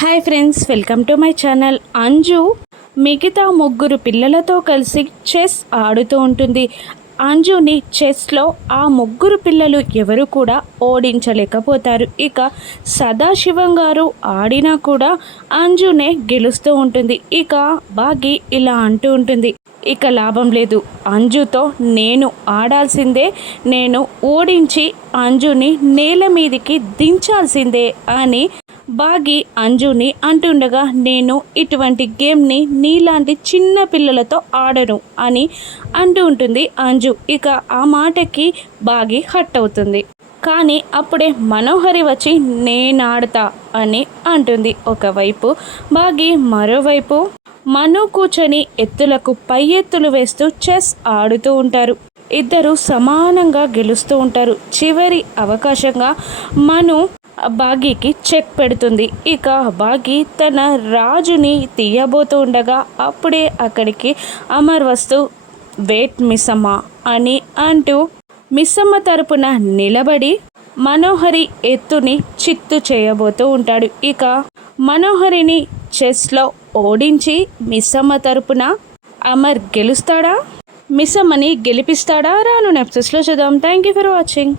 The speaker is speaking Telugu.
Hi friends, welcome to my channel. Anju మిగతా ముగ్గురు పిల్లలతో కలిసి చెస్ ఆడుతూ ఉంటుంది. అంజుని చెస్లో ఆ ముగ్గురు పిల్లలు ఎవరు కూడా ఓడించలేకపోతారు. ఇక సదాశివం గారు ఆడినా కూడా అంజునే గెలుస్తూ ఉంటుంది. ఇక బాగి ఇలా అంటూ ఉంటుంది, ఇక లాభం లేదు, అంజుతో నేను ఆడాల్సిందే, నేను ఓడించి అంజుని నేల మీదికి దించాల్సిందే అని బాగి అంజుని అంటుండగా, నేను ఇటువంటి గేమ్ని నీలాంటి చిన్న పిల్లలతో ఆడను అని అంటూ ఉంటుంది అంజు. ఇక ఆ మాటకి బాగి హట్ అవుతుంది. కానీ అప్పుడే మనోహరి వచ్చి నేను ఆడతా అని అంటుంది. ఒకవైపు బాగి, మరోవైపు మను కూర్చొని ఎత్తులకు పై ఎత్తులు వేస్తూ చెస్ ఆడుతూ ఉంటారు. ఇద్దరు సమానంగా గెలుస్తూ ఉంటారు. చివరి అవకాశంగా మను బాగీకి చెక్ పెడుతుంది. ఇక బాగి తన రాజుని తీయబోతూ ఉండగా అప్పుడే అక్కడికి అమర్ వస్తూ వెయిట్ మిస్సమ్మ అని అంటూ మిస్సమ్మ తరపున నిలబడి మనోహరి ఎత్తుని చిత్తు చేయబోతూ ఉంటాడు. ఇక మనోహరిని చెస్లో ఓడించి మిస్సమ్మ తరపున అమర్ గెలుస్తాడా, మిస్సమ్మని గెలిపిస్తాడా? రాను ఎపిసోడ్స్లో చూద్దాం. Thank you for watching.